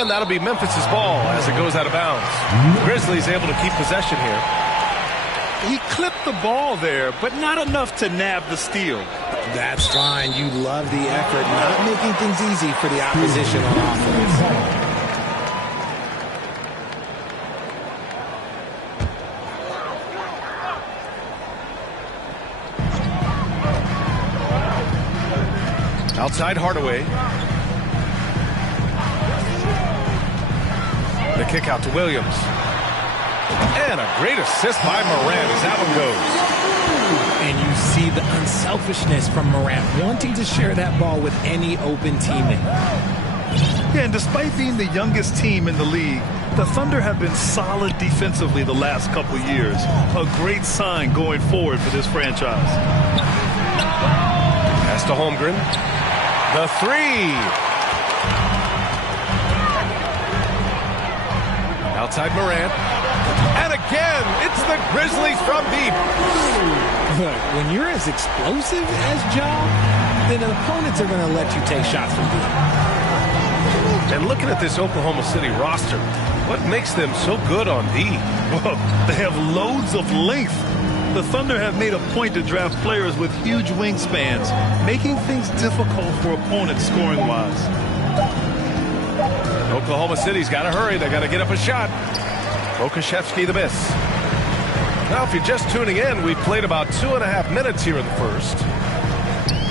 And that'll be Memphis's ball as it goes out of bounds. Grizzlies able to keep possession here. He clipped the ball there, but not enough to nab the steal. That's fine. You love the effort, not making things easy for the opposition on offense. Outside Hardaway. The kick out to Williams. And a great assist by Morant as that one goes. And you see the unselfishness from Morant, wanting to share that ball with any open teammate. Yeah, and despite being the youngest team in the league, the Thunder have been solid defensively the last couple years. A great sign going forward for this franchise. Pass to Holmgren. The three. Outside Morant. And again, it's the Grizzlies from deep. Look, when you're as explosive as Ja, then opponents are going to let you take shots from deep. And looking at this Oklahoma City roster, what makes them so good on D? Well, they have loads of length. The Thunder have made a point to draft players with huge wingspans, making things difficult for opponents scoring-wise. Oklahoma City's got to hurry. They got to get up a shot. Okashevsky the miss. Now, if you're just tuning in, we've played about 2.5 minutes here in the first.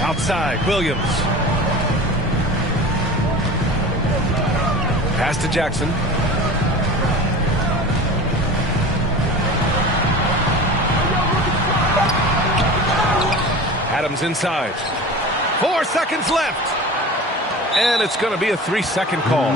Outside, Williams. Pass to Jackson. Adams inside. 4 seconds left. And it's going to be a 3-second call.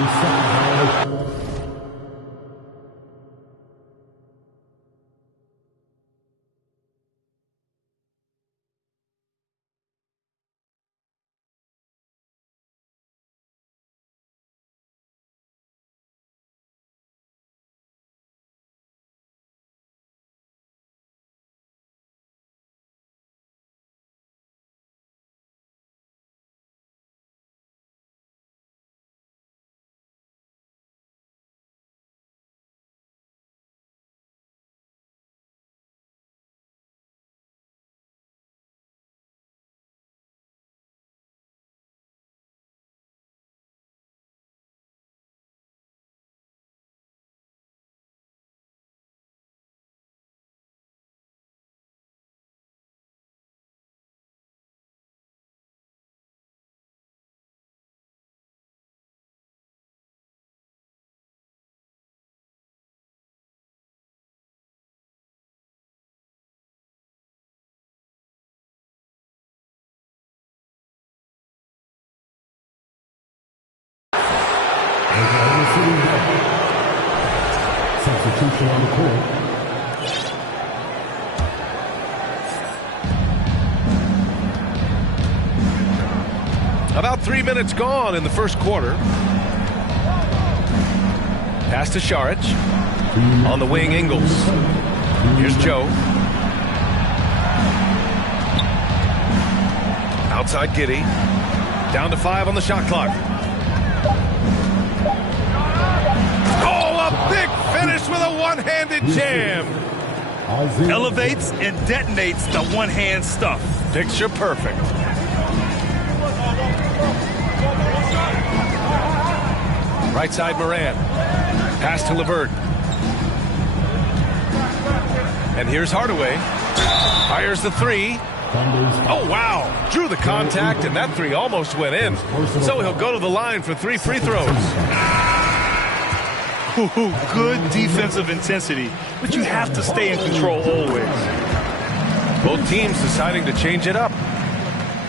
Substitution on the court. About 3 minutes gone in the first quarter. Pass to Šarić. On the wing, Ingles. Here's Joe. Outside Giddey. Down to 5 on the shot clock. Big finish with a one-handed jam. Elevates and detonates the one-hand stuff. Picture perfect. Right side Morant. Pass to LeVert. And here's Hardaway. Fires the three. Oh, wow. Drew the contact, and that three almost went in. So he'll go to the line for 3 free throws. Good defensive intensity, but you have to stay in control always. Both teams deciding to change it up.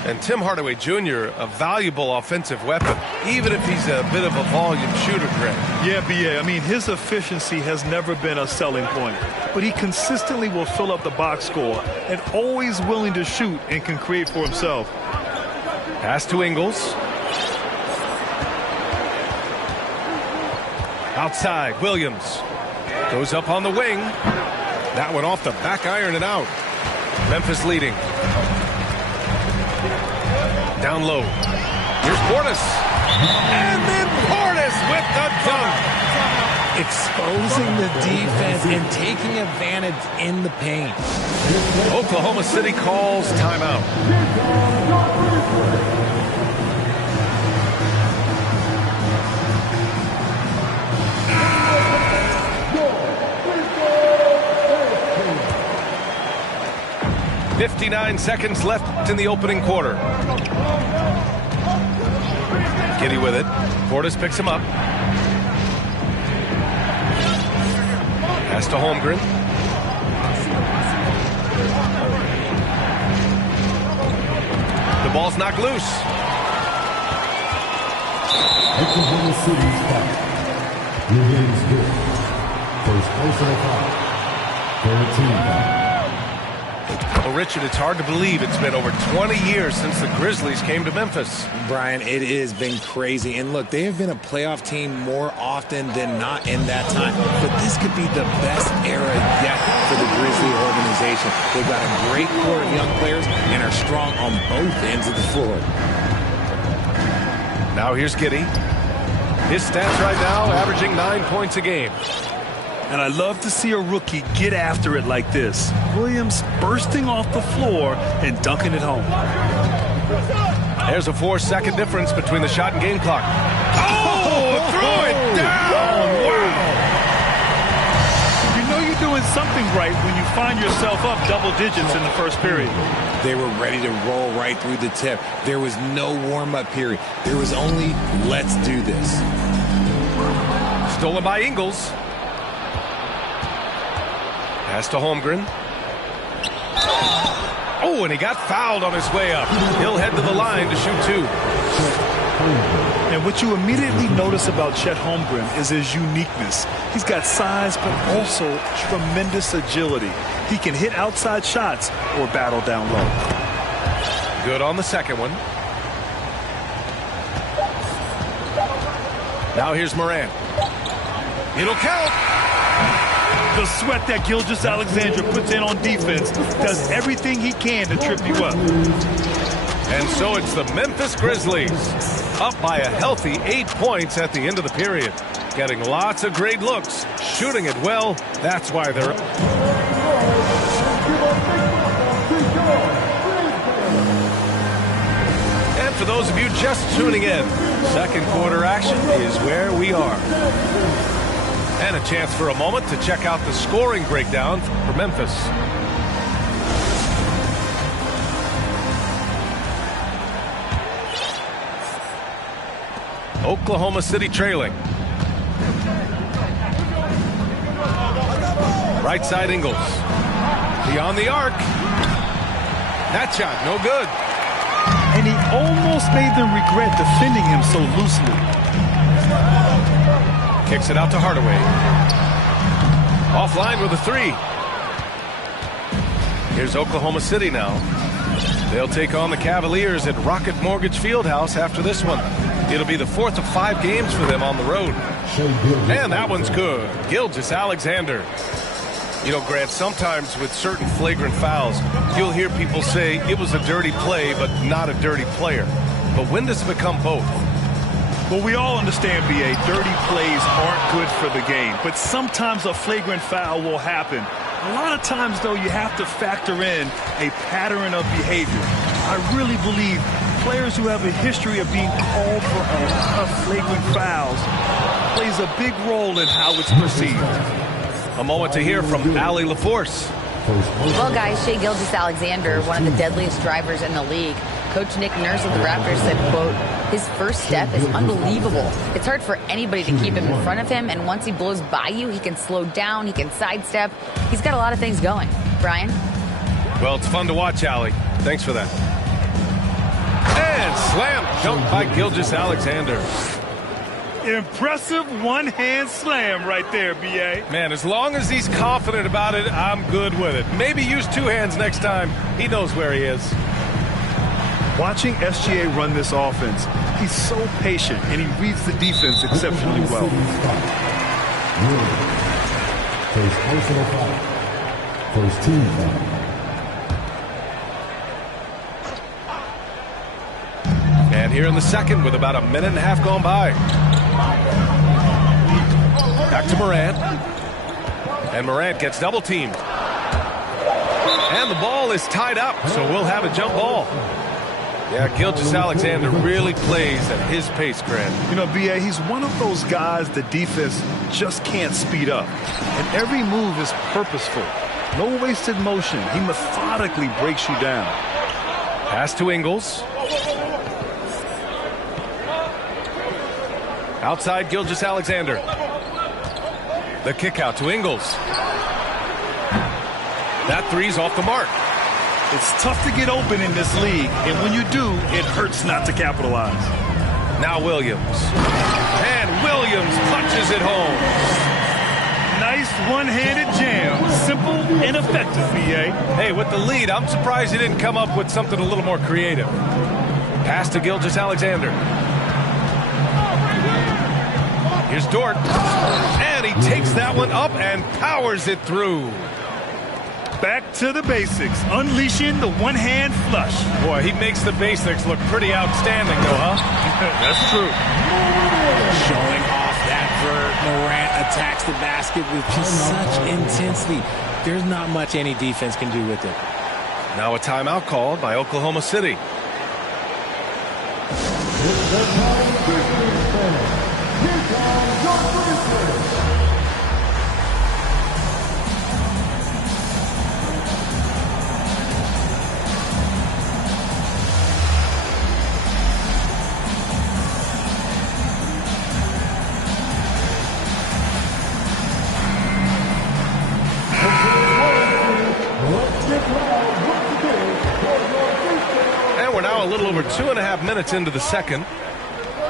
And Tim Hardaway Jr., a valuable offensive weapon, even if he's a bit of a volume shooter, Greg. Yeah, B.A. I mean, his efficiency has never been a selling point, but he consistently will fill up the box score and always willing to shoot and can create for himself. Pass to Ingles. Outside, Williams. Goes up on the wing. That one off the back iron and out. Memphis leading. Down low. Here's Portis. And then Portis with the dunk. Exposing the defense and taking advantage in the paint. Oklahoma City calls timeout. "59 seconds left in the opening quarter." Giddy with it. Portis picks him up. Pass to Holmgren. The ball's knocked loose. Oklahoma City's foul. Your game's good. First personal foul. Third team foul. Well, Richard, it's hard to believe it's been over 20 years since the Grizzlies came to Memphis. Brian, it has been crazy. And look, they have been a playoff team more often than not in that time. But this could be the best era yet for the Grizzly organization. They've got a great core of young players and are strong on both ends of the floor. Now here's Giddy. His stats right now averaging 9 points a game. And I love to see a rookie get after it like this. Williams bursting off the floor and dunking it home. There's a 4-second difference between the shot and game clock. Oh, threw it down! Wow! You know you're doing something right when you find yourself up double digits in the first period. They were ready to roll right through the tip. There was no warm-up period. There was only, let's do this. Stolen by Ingles. Pass to Holmgren. Oh, and he got fouled on his way up. He'll head to the line to shoot two. And what you immediately notice about Chet Holmgren is his uniqueness. He's got size, but also tremendous agility. He can hit outside shots or battle down low. Good on the second one. Now here's Morant. It'll count. The sweat that Gilgeous-Alexander puts in on defense does everything he can to trip you up. And so it's the Memphis Grizzlies, up by a healthy 8 points at the end of the period. Getting lots of great looks, shooting it well. That's why they're up. And for those of you just tuning in, second quarter action is where we are. And a chance for a moment to check out the scoring breakdown for Memphis. Oklahoma City trailing. Right side Ingles. Beyond the arc. That shot, no good. And he almost made them regret defending him so loosely. Kicks it out to Hardaway. Offline with a three. Here's Oklahoma City now. They'll take on the Cavaliers at Rocket Mortgage Fieldhouse after this one. It'll be the fourth of 5 games for them on the road. And that one's good. Gilgeous-Alexander. You know, Grant, sometimes with certain flagrant fouls, you'll hear people say it was a dirty play, but not a dirty player. But when does it become both? Well, we all understand, B.A., dirty plays aren't good for the game, but sometimes a flagrant foul will happen. A lot of times, though, you have to factor in a pattern of behavior. I really believe players who have a history of being called for a lot of flagrant fouls plays a big role in how it's perceived. A moment to hear from Allie LaForce. Well, guys, Shai Gilgeous-Alexander, one of the deadliest drivers in the league. Coach Nick Nurse of the Raptors said, quote, his first step is unbelievable. It's hard for anybody to keep him in front of him, and once he blows by you, he can slow down, he can sidestep. He's got a lot of things going. Brian? Well, it's fun to watch, Allie. Thanks for that. And slam dunk by Gilgeous-Alexander. Impressive one-hand slam right there, B.A. Man, as long as he's confident about it, I'm good with it. Maybe use 2 hands next time. He knows where he is. Watching SGA run this offense, he's so patient, and he reads the defense exceptionally well. First personal foul. First team foul. And here in the second with about a minute and a half gone by. Back to Morant. And Morant gets double teamed. And the ball is tied up, so we'll have a jump ball. Yeah, Gilgeous-Alexander really plays at his pace, Grant. You know, B.A., he's one of those guys the defense just can't speed up. And every move is purposeful. No wasted motion. He methodically breaks you down. Pass to Ingles. Outside Gilgeous-Alexander. The kick out to Ingles. That three's off the mark. It's tough to get open in this league, and when you do, it hurts not to capitalize. Now Williams. And Williams punches it home. Nice one-handed jam. Simple and effective, B.A. Hey, with the lead, I'm surprised he didn't come up with something a little more creative. Pass to Gilgeous-Alexander. Here's Dort. And he takes that one up and powers it through. Back to the basics, unleashing the one-hand flush. Boy, he makes the basics look pretty outstanding, though, huh? That's true. Showing off that vert. Morant attacks the basket with just such intensity. There's not much any defense can do with it. Now a timeout called by Oklahoma City. And we're now a little over 2.5 minutes into the second.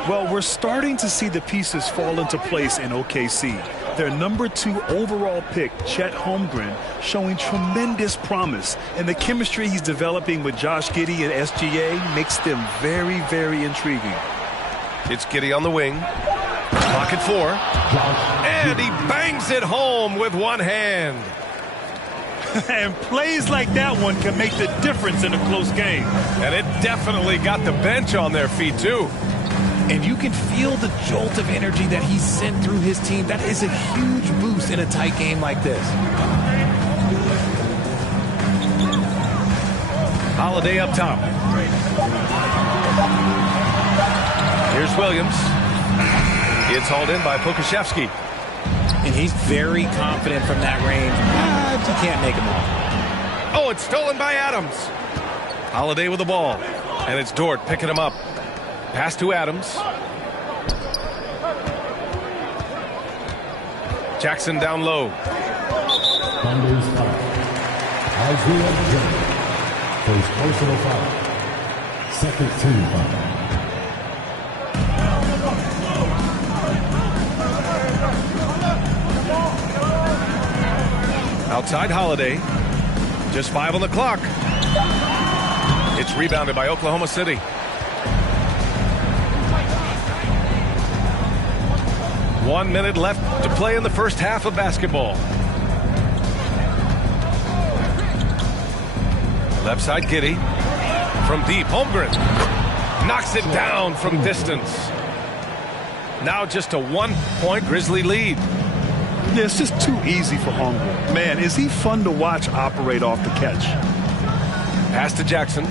Well, we're starting to see the pieces fall into place in OKC. Their #2 overall pick, Chet Holmgren, showing tremendous promise. And the chemistry he's developing with Josh Giddey and SGA makes them very, very intriguing. It's Giddey on the wing. Pocket 4. And he bangs it home with one hand. And plays like that one can make the difference in a close game. And it definitely got the bench on their feet, too. And you can feel the jolt of energy that he sent through his team. That is a huge boost in a tight game like this. Holiday up top. Here's Williams. It's hauled in by Pokashevsky. And he's very confident from that range. But you can't make him off. Oh, it's stolen by Adams. Holiday with the ball. And it's Dort picking him up. Pass to Adams. Jackson down low. Numbers 5. Isaiah Jones. First personal foul. Second team foul. Outside Holiday. Just 5 on the clock. It's rebounded by Oklahoma City. One minute left to play in the first half of basketball. Left side Giddey. From deep, Holmgren. Knocks it down from distance. Now just a 1-point Grizzly lead. Yeah, it's just too easy for Holmgren. Man, is he fun to watch operate off the catch. Pass to Jackson.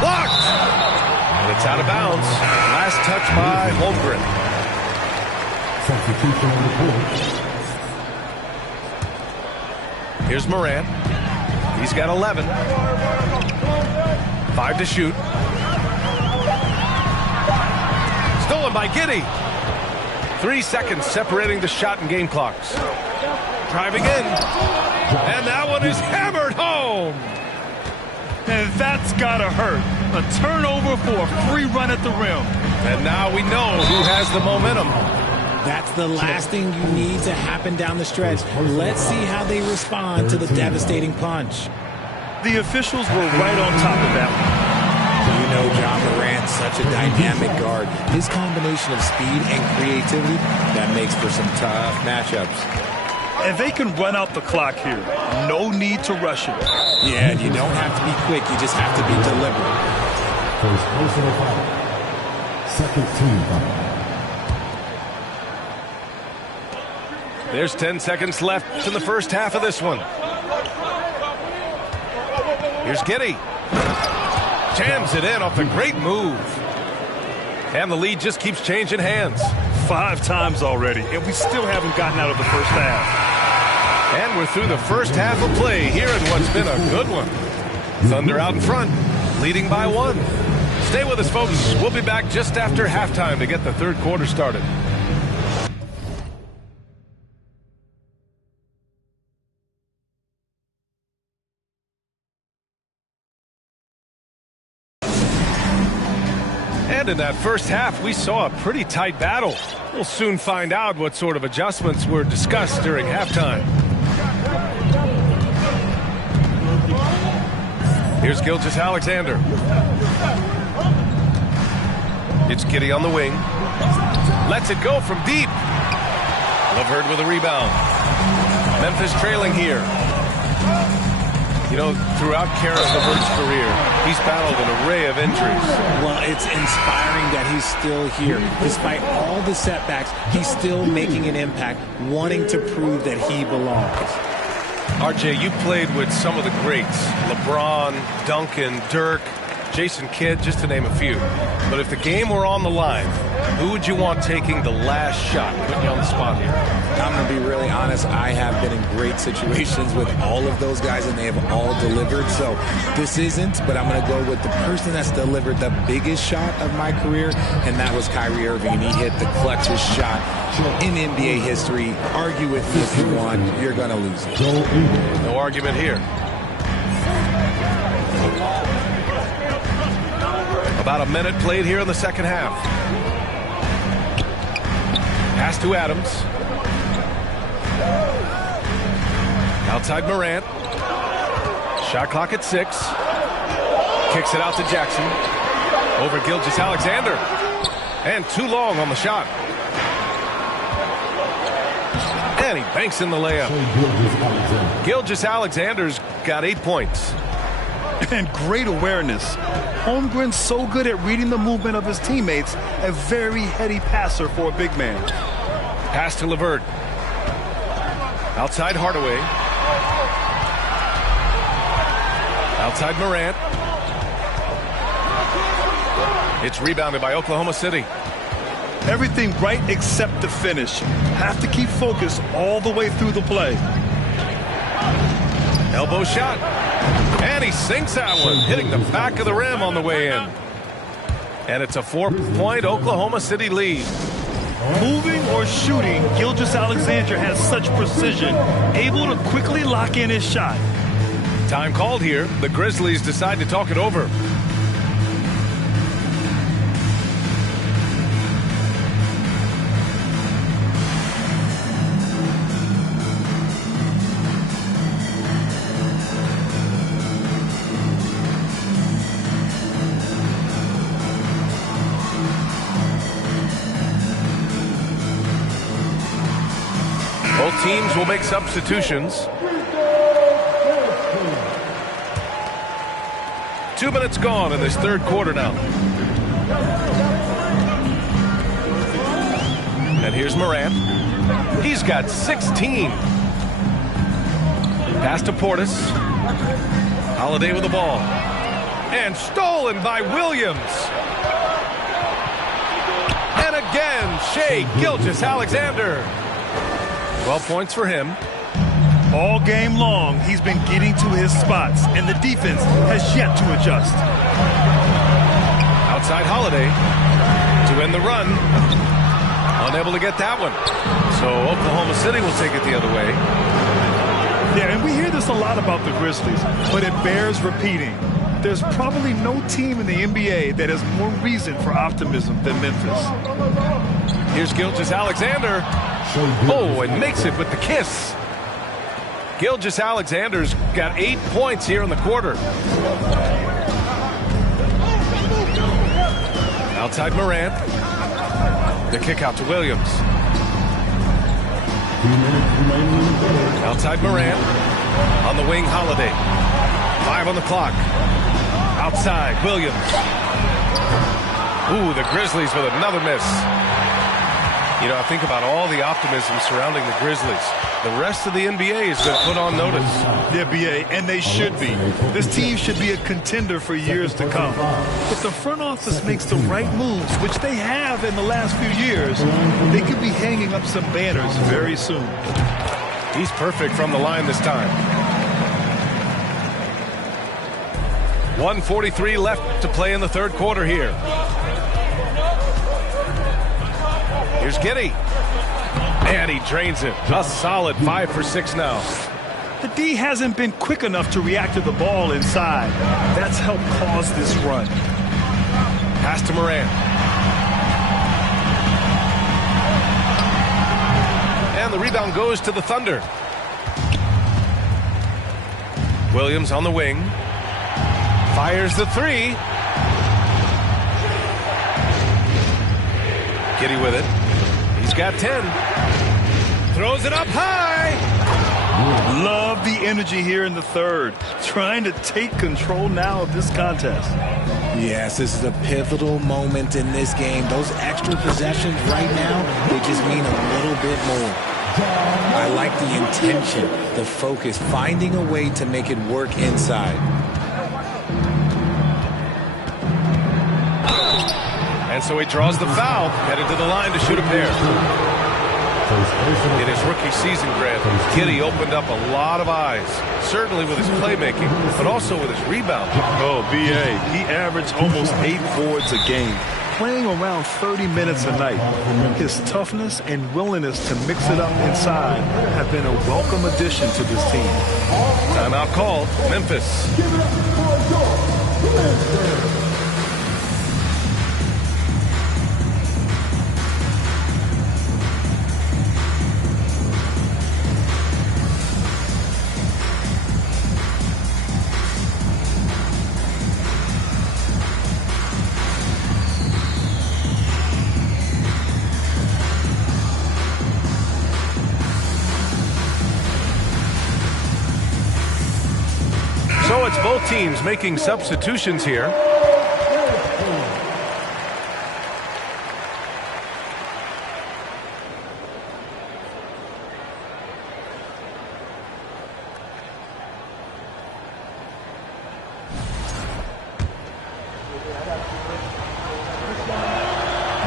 Blocked! And it's out of bounds. Last touch by Holmgren. Substitution on the court. Here's Morant. He's got 11. 5 to shoot. Stolen by Giddey. 3 seconds separating the shot and game clocks. Driving in. And that one is hammered home. And that's gotta hurt. A turnover for a free run at the rim. And now we know who has the momentum. That's the last thing you need to happen down the stretch. Let's see how they respond to the devastating punch. The officials were right on top of that one. You know John Morant, such a dynamic guard. His combination of speed and creativity, that makes for some tough matchups. And they can run out the clock here. No need to rush it. Yeah, and you don't have to be quick. You just have to be deliberate. First personal foul. Second team foul. There's 10 seconds left in the first half of this one. Here's Giddey. Jams it in off a great move. And the lead just keeps changing hands. 5 times already, and we still haven't gotten out of the first half. And we're through the first half of play here in what's been a good one. Thunder out in front, leading by 1. Stay with us, folks. We'll be back just after halftime to get the third quarter started. And in that first half, we saw a pretty tight battle. We'll soon find out what sort of adjustments were discussed during halftime. Here's Gilgeous-Alexander. It's Giddey on the wing. Lets it go from deep. LeVert with a rebound. Memphis trailing here. You know, throughout Karis LeVert's career, he's battled an array of injuries. Well, it's inspiring that he's still here. Despite all the setbacks, he's still making an impact, wanting to prove that he belongs. RJ, you played with some of the greats. LeBron, Duncan, Dirk, Jason Kidd, just to name a few. But if the game were on the line, who would you want taking the last shot? Putting you on the spot here. I'm going to be really honest. I have been in great situations with all of those guys, and they have all delivered. So this isn't, but I'm going to go with the person that's delivered the biggest shot of my career, and that was Kyrie Irving. And he hit the clutchest shot in NBA history. Argue with me if you want. You're going to lose it. No argument here. About a minute played here in the second half. Pass to Adams. Outside Morant. Shot clock at 6. Kicks it out to Jackson. Over Gilgeous-Alexander. And too long on the shot. And he banks in the layup. Gilgeous-Alexander's got 8 points. And great awareness. Holmgren's so good at reading the movement of his teammates, a very heady passer for a big man. Pass to LeVert. Outside Hardaway. Outside Morant. It's rebounded by Oklahoma City. Everything right except the finish. Have to keep focused all the way through the play. Elbow shot. And he sinks that one, hitting the back of the rim on the way in. And it's a 4-point Oklahoma City lead. Moving or shooting, Gilgeous-Alexander has such precision, able to quickly lock in his shot. Time called here. The Grizzlies decide to talk it over. Both teams will make substitutions. 2 minutes gone in this third quarter now. And here's Morant. He's got 16. Pass to Portis. Holiday with the ball. And stolen by Williams. And again, Shai Gilgeous-Alexander. 12 points for him. All game long, he's been getting to his spots, and the defense has yet to adjust. Outside Holiday to end the run. Unable to get that one. So Oklahoma City will take it the other way. Yeah, and we hear this a lot about the Grizzlies, but it bears repeating. There's probably no team in the NBA that has more reason for optimism than Memphis. Here's Gilgeous-Alexander. Oh, and makes it with the kiss. Gilgeous-Alexander's got 8 points here in the quarter. Outside Morant. The kick out to Williams. Outside Morant. On the wing, Holiday. 5 on the clock. Outside, Williams. Ooh, the Grizzlies with another miss. You know, I think about all the optimism surrounding the Grizzlies. The rest of the NBA has been put on notice. The NBA, and they should be. This team should be a contender for years to come. If the front office makes the right moves, which they have in the last few years, they could be hanging up some banners very soon. He's perfect from the line this time. 1:43 left to play in the third quarter here. Here's Giddey. And he drains it. A solid 5 for 6 now. The D hasn't been quick enough to react to the ball inside. That's helped cause this run. Pass to Morant. And the rebound goes to the Thunder. Williams on the wing. Fires the three. Giddey with it. He's got 10. Throws it up high. Love the energy here in the third. Trying to take control now of this contest. Yes, this is a pivotal moment in this game. Those extra possessions right now, they just mean a little bit more. I like the intention, the focus, finding a way to make it work inside. And so he draws the foul, headed to the line to shoot a pair. In his rookie season, Grant, Giddey opened up a lot of eyes, certainly with his playmaking, but also with his rebounding. Oh, B.A., he averaged almost 8 boards a game, playing around 30 minutes a night. His toughness and willingness to mix it up inside have been a welcome addition to this team. Timeout called, Memphis. So it's both teams making substitutions here.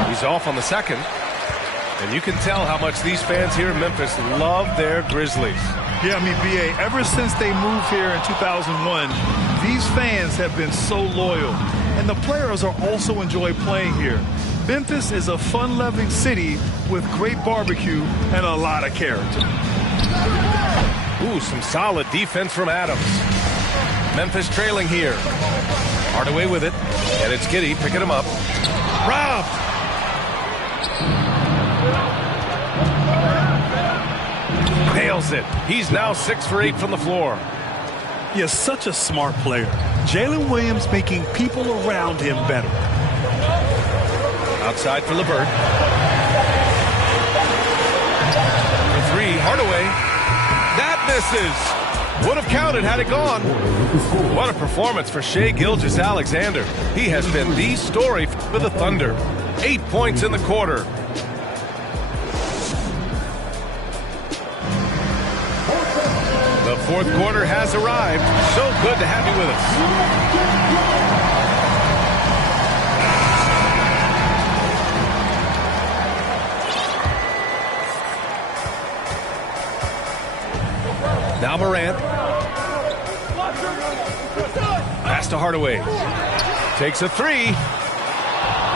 He's off on the second. And you can tell how much these fans here in Memphis love their Grizzlies. Yeah, I mean, B.A., ever since they moved here in 2001, these fans have been so loyal. And the players are also enjoy playing here. Memphis is a fun-loving city with great barbecue and a lot of character. Ooh, some solid defense from Adams. Memphis trailing here. Hardaway with it. And it's Giddey picking him up. Robbed! Nails it. He's now 6 for 8 from the floor. He is such a smart player. Jalen Williams making people around him better. Outside for LeVert. For three, Hardaway. That misses. Would have counted had it gone. What a performance for Shai Gilgeous-Alexander. He has been the story for the Thunder. 8 points in the quarter. The fourth quarter has arrived. So good to have you with us. Now Morant. Pass to Hardaway. Takes a three.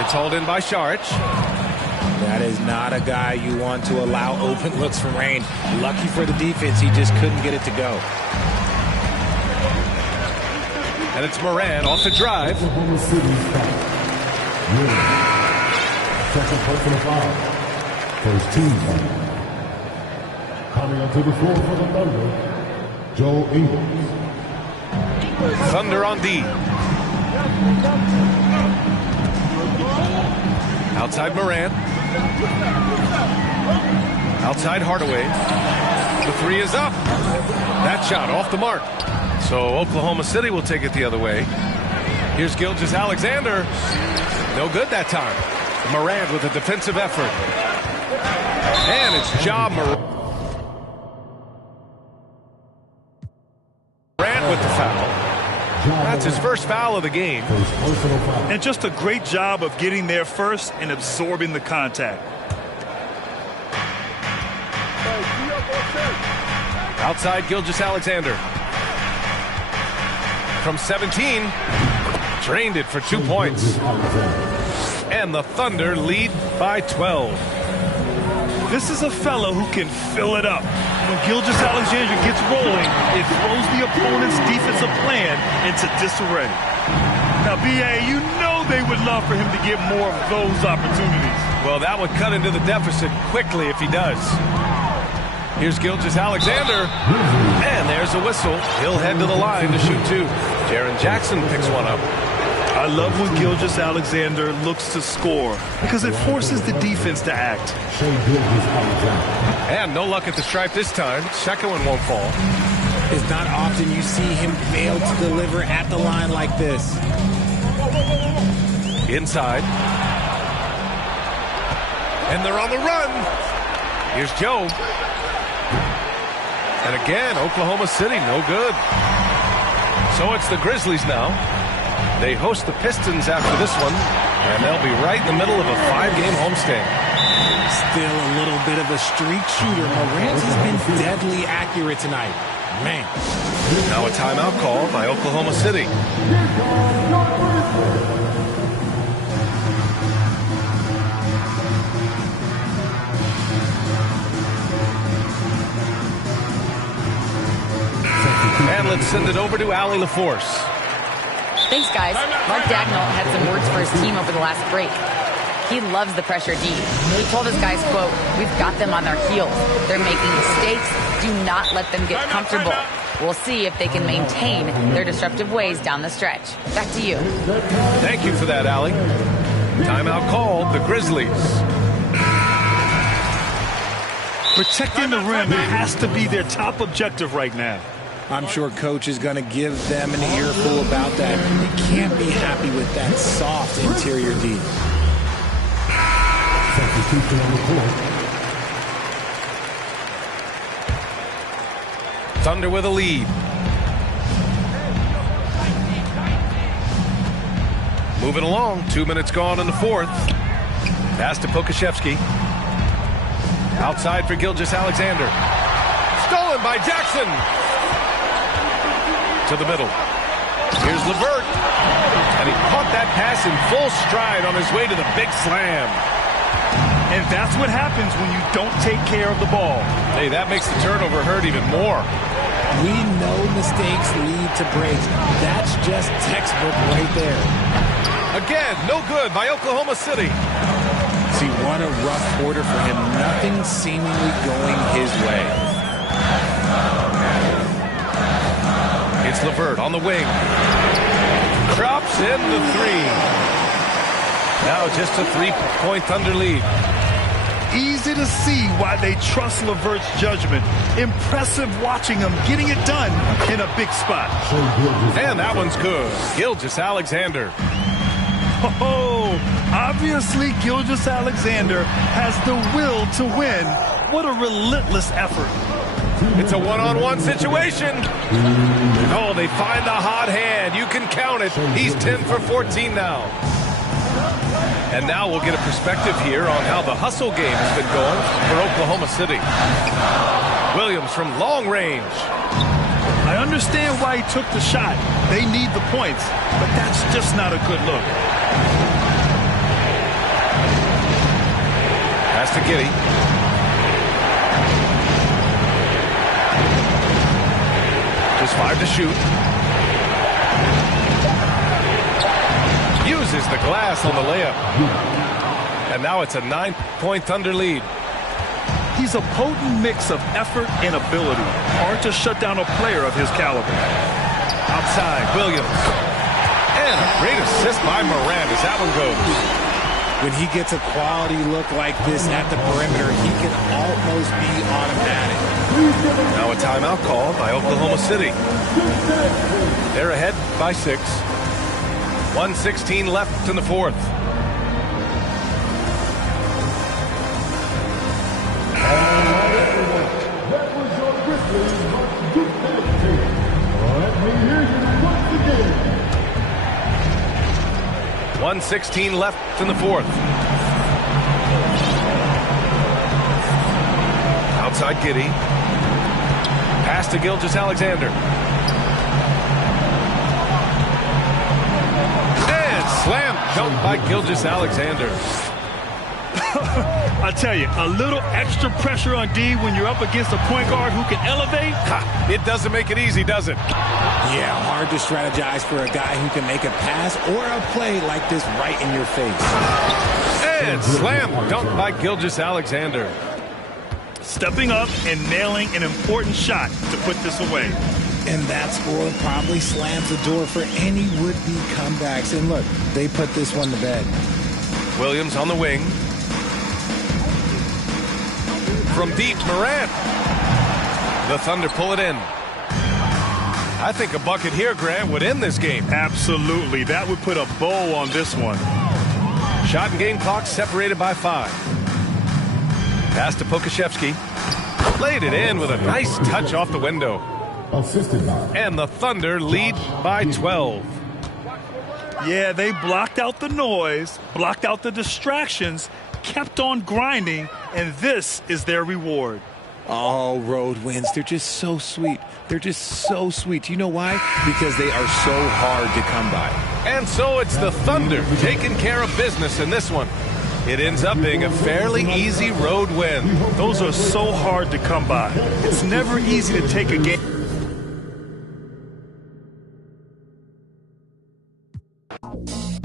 It's hauled in by Saric. That is not a guy you want to allow open looks from Rain. Lucky for the defense, he just couldn't get it to go. And it's Morant off the drive. Second personal foul. First team foul. Coming onto the floor for the Thunder, Joe Ingles. Thunder on D. Outside Morant. Outside Hardaway. The three is up. That shot off the mark. So Oklahoma City will take it the other way. Here's Gilgeous-Alexander. No good that time. Morant with a defensive effort. It's Ja Morant with the foul. That's his first foul of the game. And just a great job of getting there first and absorbing the contact. Outside Gilgeous-Alexander. From 17. Drained it for 2 points. And the Thunder lead by 12. This is a fellow who can fill it up. When Gilgeous-Alexander gets rolling, it throws the opponent's defensive plan into disarray. Now, B.A., you know they would love for him to get more of those opportunities. Well, that would cut into the deficit quickly if he does. Here's Gilgeous-Alexander. And there's a whistle. He'll head to the line to shoot two. Jaren Jackson picks one up. I love when Gilgeous-Alexander looks to score because it forces the defense to act. And no luck at the stripe this time. Second one won't fall. It's not often you see him fail to deliver at the line like this. Inside. And they're on the run. Here's Joe. And again, Oklahoma City, no good. So it's the Grizzlies now. They host the Pistons after this one, and they'll be right in the middle of a 5-game homestand. Still a little bit of a streak shooter. Morant has been deadly accurate tonight. Man. Now a timeout call by Oklahoma City. And let's send it over to Allie LaForce. Thanks, guys. Mark Dagnall had some words for his team over the last break. He loves the pressure deep. He told his guys, quote, "We've got them on their heels. They're making mistakes. Do not let them get comfortable. We'll see if they can maintain their disruptive ways down the stretch." Back to you. Thank you for that, Allie. Timeout called, the Grizzlies. Protecting the rim has to be their top objective right now. I'm sure coach is going to give them an earful about that. You can't be happy with that soft interior D. Thunder with a lead. Moving along, 2 minutes gone in the fourth. Pass to Pokashevsky. Outside for Gilgeous-Alexander. Stolen by Jackson. To the middle. Here's LeVert. And he caught that pass in full stride on his way to the big slam. And that's what happens when you don't take care of the ball. Hey, that makes the turnover hurt even more. We know mistakes lead to breaks. That's just textbook right there. Again, no good by Oklahoma City. See, what a rough quarter for him. Nothing seemingly going his way. It's LeVert on the wing. Drops in the three. Now just a 3-point Thunder lead. Easy to see why they trust LeVert's judgment. Impressive watching him getting it done in a big spot. And that one's good. Gilgeous-Alexander. Oh, obviously Gilgeous-Alexander has the will to win. What a relentless effort. It's a one-on-one situation. Oh, they find the hot hand. You can count it. He's 10 for 14 now. And now we'll get a perspective here on how the hustle game has been going for Oklahoma City. Williams from long range. I understand why he took the shot. They need the points, but that's just not a good look. Pass to Giddey. Just 5 to shoot. Uses the glass on the layup. And now it's a 9-point Thunder lead. He's a potent mix of effort and ability. Hard to shut down a player of his caliber. Outside, Williams. And a great assist by Morant as that one goes. When he gets a quality look like this at the perimeter, he can almost be automatic. Now a timeout call by Oklahoma City. They're ahead by 6. 1:16 left in the fourth. 1:16 left in the fourth. Outside Giddey. Pass to Gilgeous-Alexander. And slam dunk by Gilgeous-Alexander. I tell you, a little extra pressure on D when you're up against a point guard who can elevate. It doesn't make it easy, does it? Yeah, hard to strategize for a guy who can make a pass or a play like this right in your face. And slam dunk by Gilgeous-Alexander. Stepping up and nailing an important shot to put this away. And that score probably slams the door for any would-be comebacks. And look, they put this one to bed. Williams on the wing. From deep, Morant. The Thunder pull it in. I think a bucket here, Grant, would end this game. Absolutely. That would put a bow on this one. Shot and game clock separated by 5. Pass to Pokusevski. Laid it in with a nice touch off the window. Assisted by. And the Thunder lead by 12. Yeah, they blocked out the noise, blocked out the distractions, kept on grinding, and this is their reward. Oh, road wins. They're just so sweet. They're just so sweet. You know why? Because they are so hard to come by. And so it's the Thunder taking care of business in this one. It ends up being a fairly easy road win. Those are so hard to come by. It's never easy to take a game.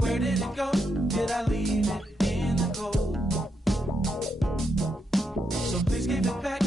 Where did it go? Did I leave it in the cold? So please give it back.